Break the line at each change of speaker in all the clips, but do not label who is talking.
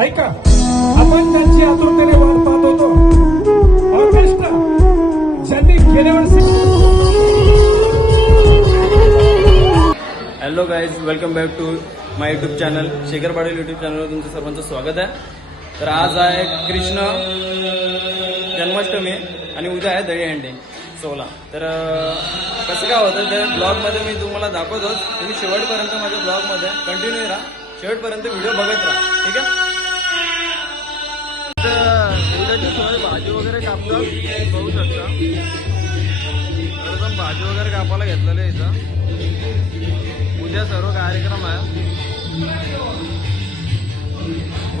ऐका आपण त्यांची आतुरतेने वाट पाहत होतो. ऑर्केस्ट्रा ज्यांनी गेल्या वर्षी
hello guys welcome back to my YouTube channel Shekhar Patil YouTube चॅनलवर तुमचं सर्वांचं स्वागत आहे. तर आज आहे कृष्ण जन्माष्टमी आणि उद्या आहे दहीहंडी सोला. तर कसं काय होतं त्या ब्लॉगमध्ये मी तुम्हाला दाखवतोच तुम्ही शेवटपर्यंत माझ्या ब्लॉगमध्ये कंटिन्यू राहा. शेवटपर्यंत व्हिडिओ बघत राहा ठीक आहे? तर उद्याची सोय भाजी वगैरे कापतात बघू शकता एकदम भाजी वगैरे कापायला घेतलेलं आहे इथं उद्या सर्व कार्यक्रम आहे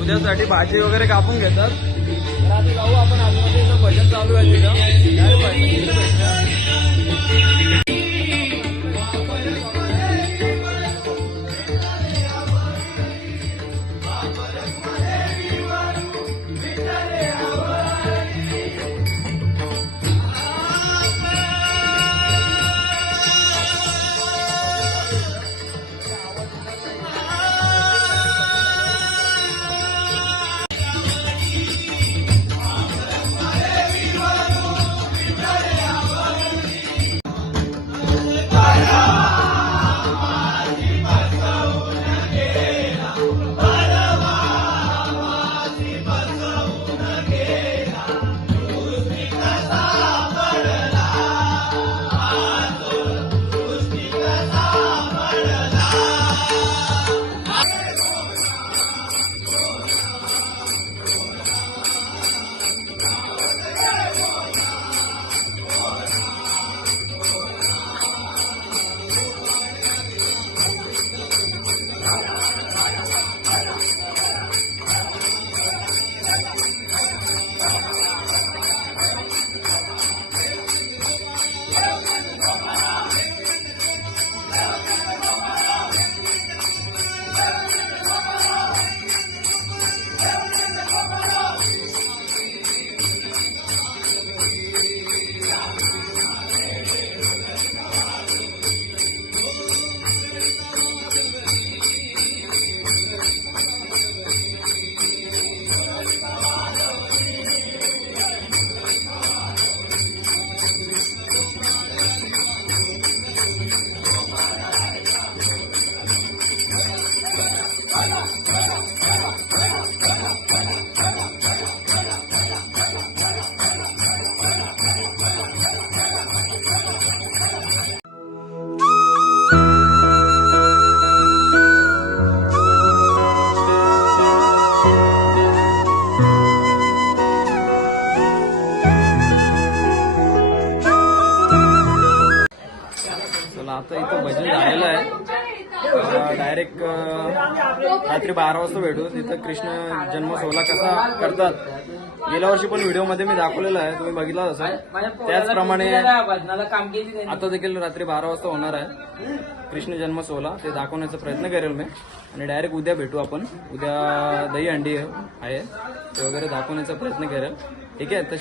उद्यासाठी भाजी वगैरे कापून घेतात तर आता जाऊ आपण आतमध्ये इथं भजन चालू आहे तिथं काय भजन रात्री बारा वाजता भेटू. तिथं कृष्ण जन्म सोहळा कसा करतात गेल्या वर्षी पण व्हिडिओमध्ये मी दाखवलेला आहे. तुम्ही बघितला असाल. त्याचप्रमाणे आता देखील रात्री बारा वाजता होणार आहे. कृष्ण जन्म सोहळा. ते दाखवण्याचा प्रयत्न करेल मी. आणि डायरेक्ट उद्या भेटू आपण. उद्या दही अंडी आहे. ते वगैरे दाखवण्याचा प्रयत्न करेल. ठीक आहे? तर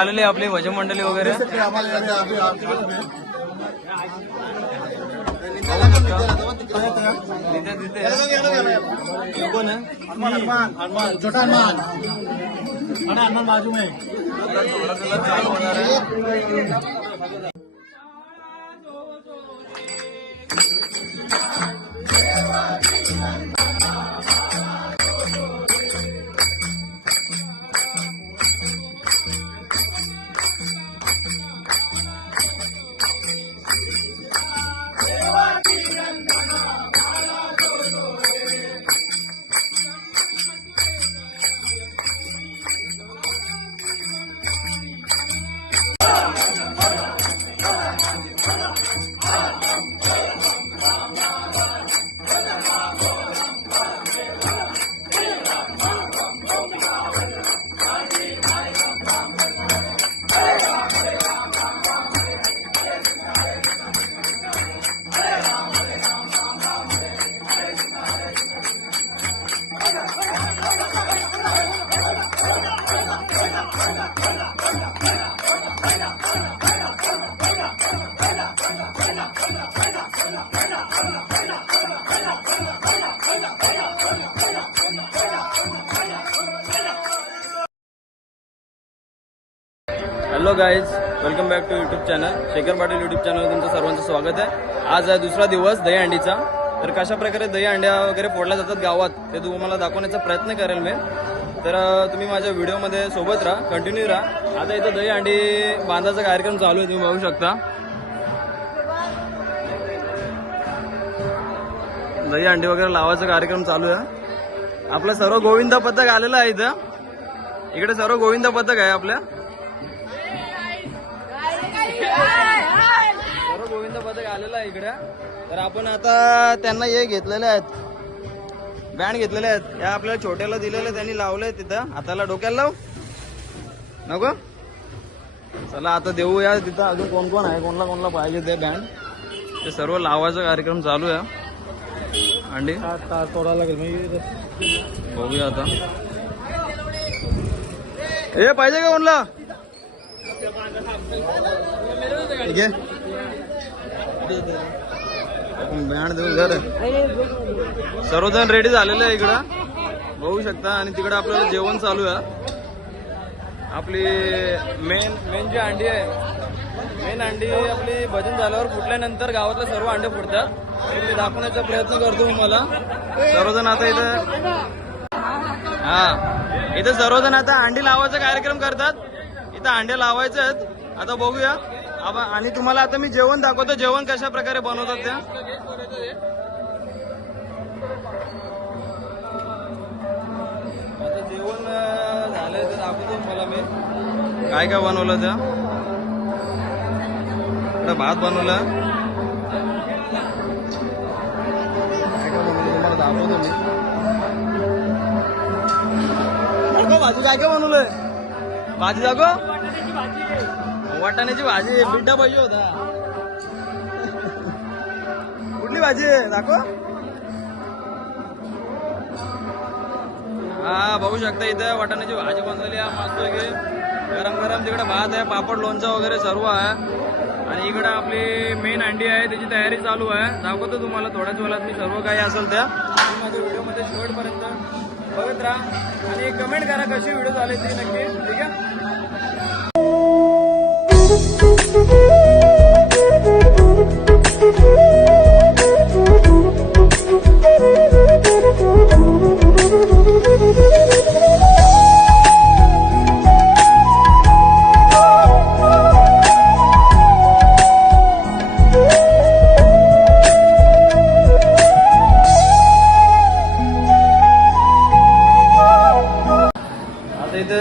आलेली आहे आपली भजन मंडळी वगैरे तिथे तिथे कोण आहे
छोटा हनुमान बड़ा हनुमान बाजू में
hello guys welcome back to YouTube channel Shekhar Patil YouTube channel तुमचं सर्वांचं स्वागत आहे. आज आहे दुसरा दिवस दही अंडीचा तर कशा प्रकारे दही अंड्या वगैरे फोडल्या जातात गावात ते तुम्हाला दाखवण्याचा प्रयत्न करेल मी. तर तुम्ही माझ्या व्हिडिओमध्ये सोबत राहा कंटिन्यू राहा. आता इथं दही अंडी बांधाचा कार्यक्रम चालू आहे तुम्ही बघू शकता. दही अंडी वगैरे लावायचा कार्यक्रम चालू आहे. आपलं सर्व गोविंदा पथक आलेलं आहे इथं. इकडे सर्व गोविंदा पथक आहे आपल्या. पथक आलेलं आहे इकडे. तर आपण आता त्यांना हे घेतलेले आहेत. बँड घेतलेले आहेत. या आपल्याला छोट्याला दिलेले त्यांनी लावले तिथं. हाताला डोक्याला लाव. नको. चला आता देऊया तिथं अजून कोण कोण आहे? कोणला कोणला पाहिजे ते बँड ते सर्व लावायचा कार्यक्रम चालू आहे. अंडी?
तोडावं लागेल
बघूया आता. हे पाहिजे का कोणला? ठीक आहे बँड देऊ झालं सर्वजण रेडी झालेलं आहे इकडं. बघू शकता आणि तिकडं आपल्याला जेवण चालू आहे. आपली मेन मेन जी अंडी आहे. मेन अंडी आपली भजन झाल्यावर फुटल्यानंतर गावातले सर्व अंडे फुटतात. ते मी दाखवण्याचा प्रयत्न करतो तुम्हाला. सर्वजण आता इथं हा. इथं सर्वजण आता अंडी लावायचा कार्यक्रम करतात. इथं अंडे लावायचे आहेत. आता बघूया. आपण आणि तुम्हाला आता मी जेवण दाखवतो. जेवण कशा प्रकारे बनवतात त्या? आता जेवण अं, झालंय ते दाखवतो तुम्हाला मी. काय काय बनवलं त्या? इकडं भात बनवला. काय काय बनवलं तुम्हाला दाखवतो मी. दाखव भाजी काय काय बनवलंय? भाजी दाखव. वाटाण्याची भाजी बिड्डा पाहिजे होता. कुठली भाजी आहे? दाखव. हा बघू शकता इथं वाटाण्याची भाजी बनलेली आहे मस्त गरम गरम तिकडे भात आहे पापड लोणचं वगैरे सर्व आहे. आणि इकडे आपली मेन अंडी आहे त्याची तयारी चालू आहे. दाखवतो तुम्हाला थोड्याच वेळात मी सर्व काही असेल त्या माझ्या व्हिडिओमध्ये शेवटपर्यंत बघत राहा. आणि कमेंट करा कशी व्हिडिओ झाले ते नक्की ठीक आहे?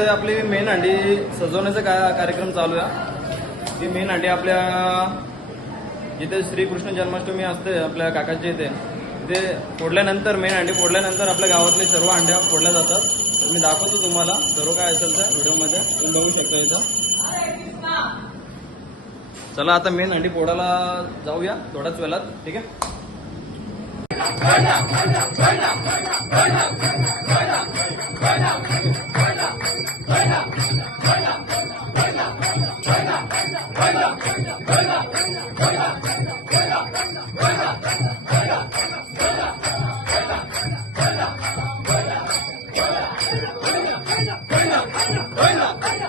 आपली मेन हंडी सजवण्याचा कार्यक्रम चालू आहे. ती मेन अड्डे आपल्या जिथे श्रीकृष्ण जन्माष्टमी असते आपल्या काकाच्या इथे ते फोडल्यानंतर मेन अंडे फोडल्यानंतर आपल्या गावातले सर्व अंड्या फोडल्या जातात. तर मी दाखवतो तुम्हाला सर्व काय असेल त्या व्हिडिओमध्ये तुम्ही बघू शकता इथं. चला आता मेन अंडी फोडायला जाऊया थोड्याच वेळात ठीक आहे? झालेलं आहे आपली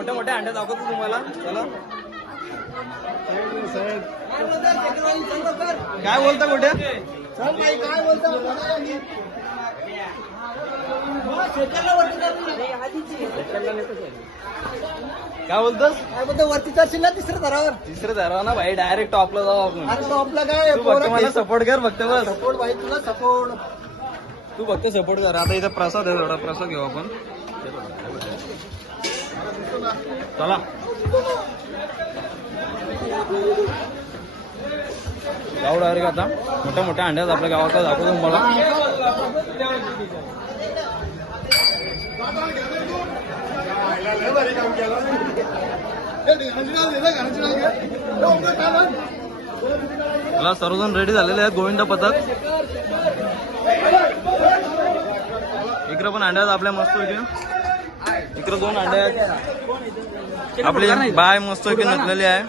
मोठ्या मोठ्या अंड्या दाखवतो तुम्हाला. चला. काय बोलता मोठ्या? काय बोलतोस?
काय बोलतो वरती चालशील ना तिसऱ्या थरावर
तिसऱ्या धराव ना भाई डायरेक्ट टॉपला जाऊ आपण.
टॉपला काय
फक्त मला सपोर्ट कर फक्त बस.
सपोर्ट भाई तुला सपोर्ट
तू फक्त सपोर्ट कर. आता इथं प्रसाद आहे थोडा प्रसाद घेऊ आपण. चला. जाऊ डायरेक्ट आता. मोठ्या मोठ्या अंड्यात आपल्या गावाचा दाखवतो तुम्हाला. मला सर्वजण रेडी झालेले आहेत गोविंद पथक. इकडे पण अंड्या आपल्या मस्त इकडे दोन आहेत. आपली बाय मस्त नटलेली आहे.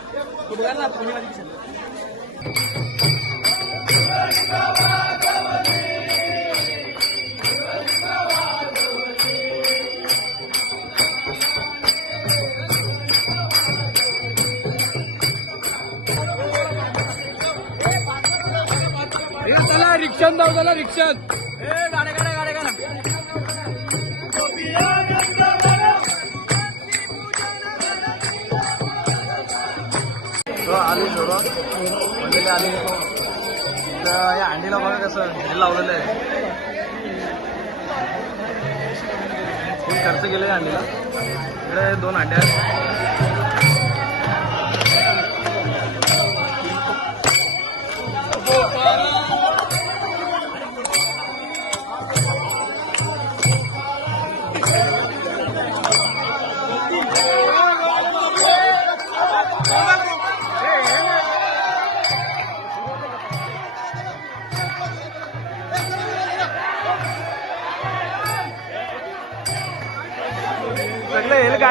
चला रिक्षात जाऊ चला रिक्षात
बघा. थोडं आली. तर या हंडीला बघा कसं हे लावलेलं आहे. खूप खर्च केले अंडीला इकडे दोन हंड्या आहेत. हो,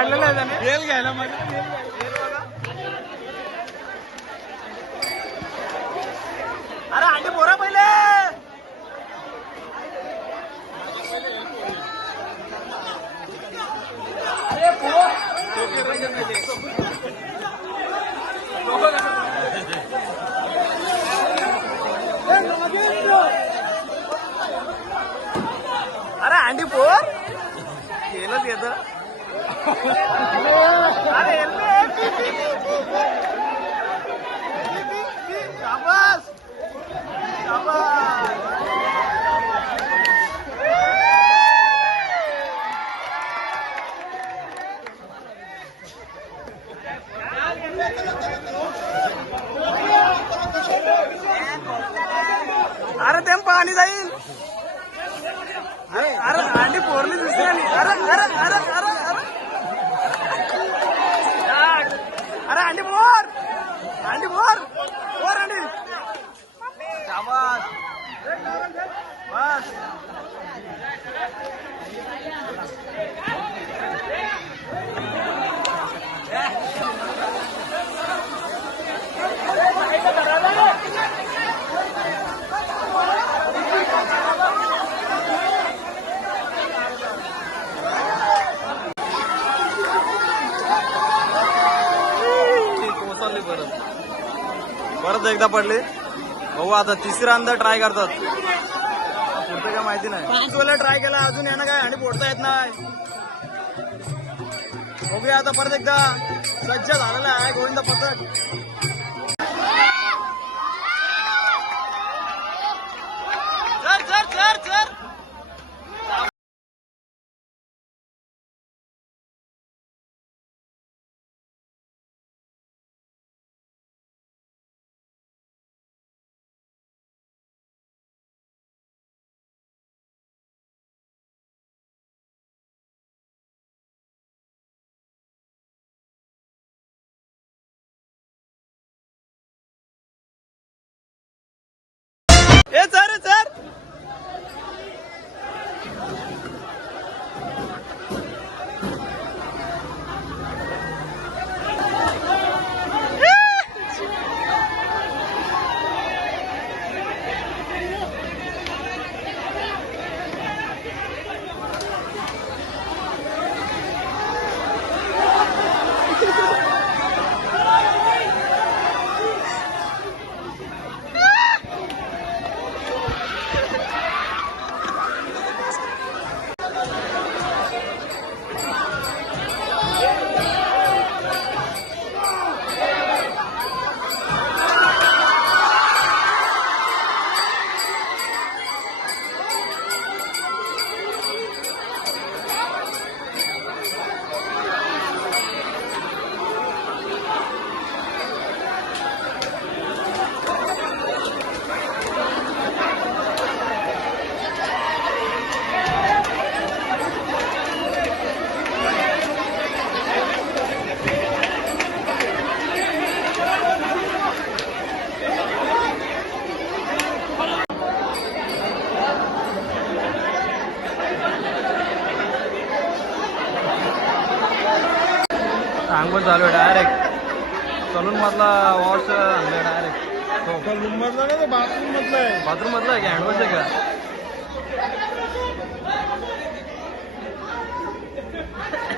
सगळं हेल काढलेलं आहे त्याने हेल घ्यायला मग अरे अंडे पोरा पहिले अरे अंडी पोर केलंच येत अरे शाबास शाबास अरे ते पाणी जाईल अरे अरे अंडी पोरली दिसली आणि अरे अरे अरे अरे अरे टाक. अरे अंडी पोर अंडी पोर पोर अंडी शाबास बस कोसळली परत परत एकदा पडली. भाऊ आता तिसऱ्यांदा ट्राय करतात. पुढचं काय माहिती नाही. पाच वेळा ट्राय केला अजून यांना काय आणि फोडता येत नाही. बघूया आता परत एकदा. सज्ज झालेला आहे गोविंद पथक.
It's sir, yes. बाथरूम मधला आहे
बाथरूम मधला आहे का हँडवॉश आहे का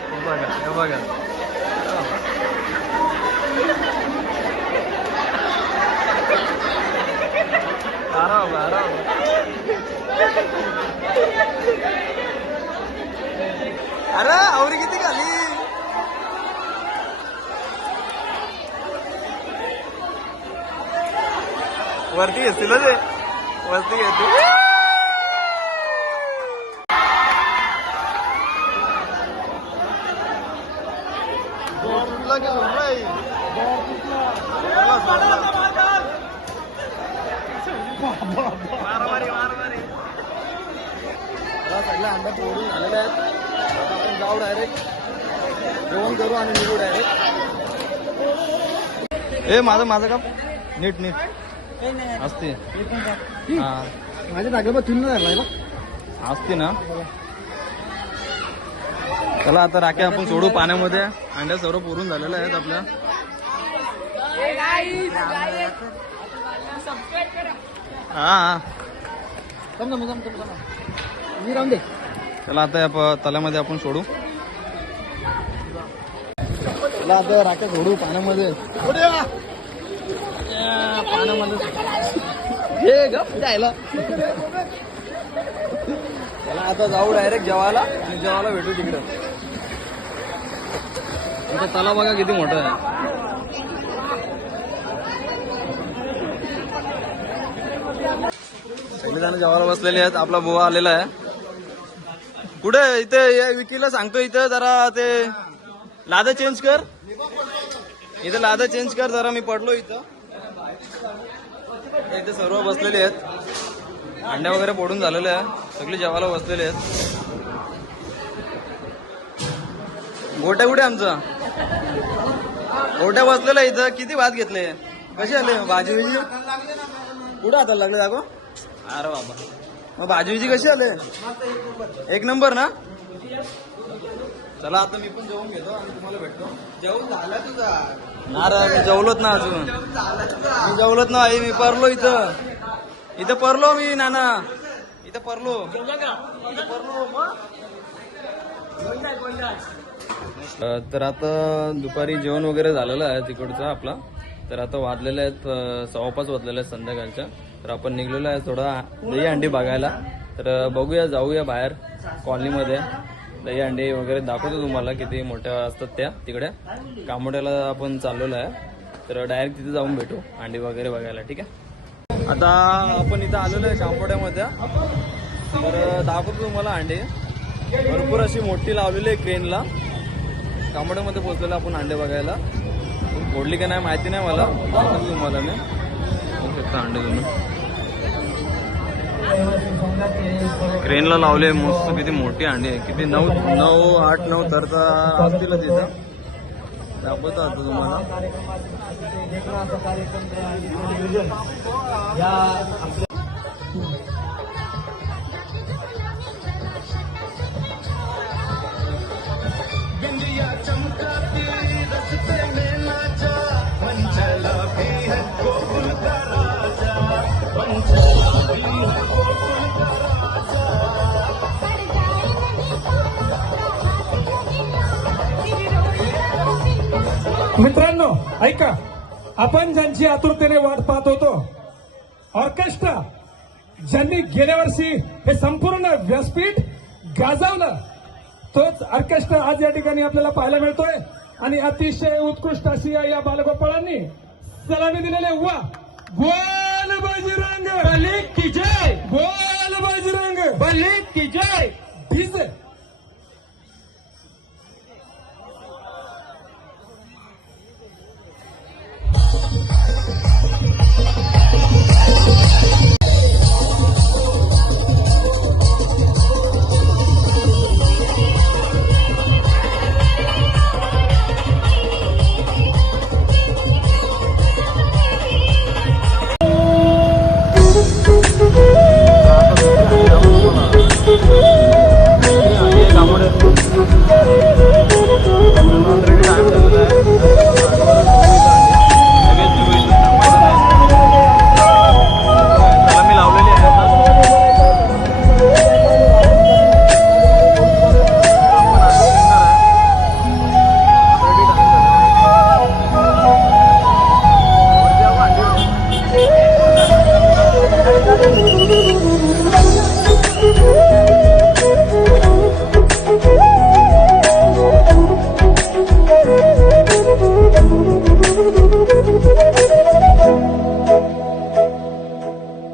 हे बघा हे बघा आराम आराम अरे आवरी किती खाली वरती घेतील ते. वरती घेतील. सगळ्या झालेल्या आहेत. आपण जाऊ डायरेक्ट जेवण करू आणि निघू डायरेक्ट ए माझं माझं का नीट नीट. असते. हा.
माझ्या जागेवर तीन झालाय बघ.
असते ना. चला आता राख्या आपण सोडू पाण्यामध्ये. अंड्या सर्व पुरून झालेल्या आहेत आपल्या. हा
मी राहून दे.
चला आता या तल्यामध्ये आपण सोडू. चला आता राख्या सोडू पाण्यामध्ये. पाण्यामध्ये हे ग जायला. आता जाऊ डायरेक्ट जेवायला आणि जेवायला भेटू तिकडं. आता तला बघा किती मोठा आहे. सगळे जण जेवायला बसलेले आहेत आपला बुवा आलेला आहे. कुठे इथे या विकीला सांगतो इथं जरा ते लादा चेंज कर. इथं लादा चेंज कर जरा मी पडलो इथं. इथे सर्व बसलेले आहेत. अंड्या वगैरे पडून झालेले आहे सगळे जेवायला बसलेले आहेत. गोट्या कुठे आमचा? गोट्या बसलेला इथं. किती भात घेतले? कसे आले? भाजी बिजी? कुठं हाताला लागले दाखव. अरे बाबा. मग भाजी बिजी कशी आले? एक नंबर ना? चला आता मी पण जेवून घेतो आणि तुम्हाला भेटतो. जेवण झाला तुझा. ना मी जेवलोच ना अजून. मी जेवलोच ना आई मी परलो इथं. इथं परलो मी नाना. इथं परलो. इथं परलो तर आता दुपारी जेवण वगैरे झालेलं आहे तिकडचा आपला. तर आता वाजलेले आहेत अ, सव्वा आहे वाजलेले आहेत संध्याकाळच्या. तर आपण निघलेलो आहे थोडा दही अंडी बघायला. तर बघूया जाऊया बाहेर कॉलनीमध्ये दही अंडी वगैरे दाखवतो तुम्हाला किती मोठ्या असतात त्या. तिकडे कामोड्याला आपण चाललेलो आहे. तर डायरेक्ट तिथे जाऊन भेटू अंडी वगैरे बघायला ठीक आहे? आता आपण इथं आलेलो आहे कांबोड्यामध्ये तर दाखवतो तुम्हाला अंडी. भरपूर अशी मोठी लावलेली आहे क्रेनला. कांबड्यामध्ये पोहोचलेलो आपण अंडे बघायला. फोडली का नाही माहिती नाही मला. दाखवतो तुम्हाला मी. ओके अंडे तुम्ही क्रेनला लावले मस्त किती मोठी अंडी आहे. किती नऊ नऊ आठ नऊ तर असतील तिथं दाखवतो आता तुम्हाला.
ऐका आपण ज्यांची आतुरतेने वाट पाहत होतो ऑर्केस्ट्रा ज्यांनी गेल्या वर्षी हे संपूर्ण व्यासपीठ गाजवलं तोच ऑर्केस्ट्रा आज या ठिकाणी आपल्याला पाहायला मिळतोय. आणि अतिशय उत्कृष्ट अशी या बालगोपाळांनी सलामी दिलेले वा! बोल बजरंग बली की जय! बोल बजरंग बली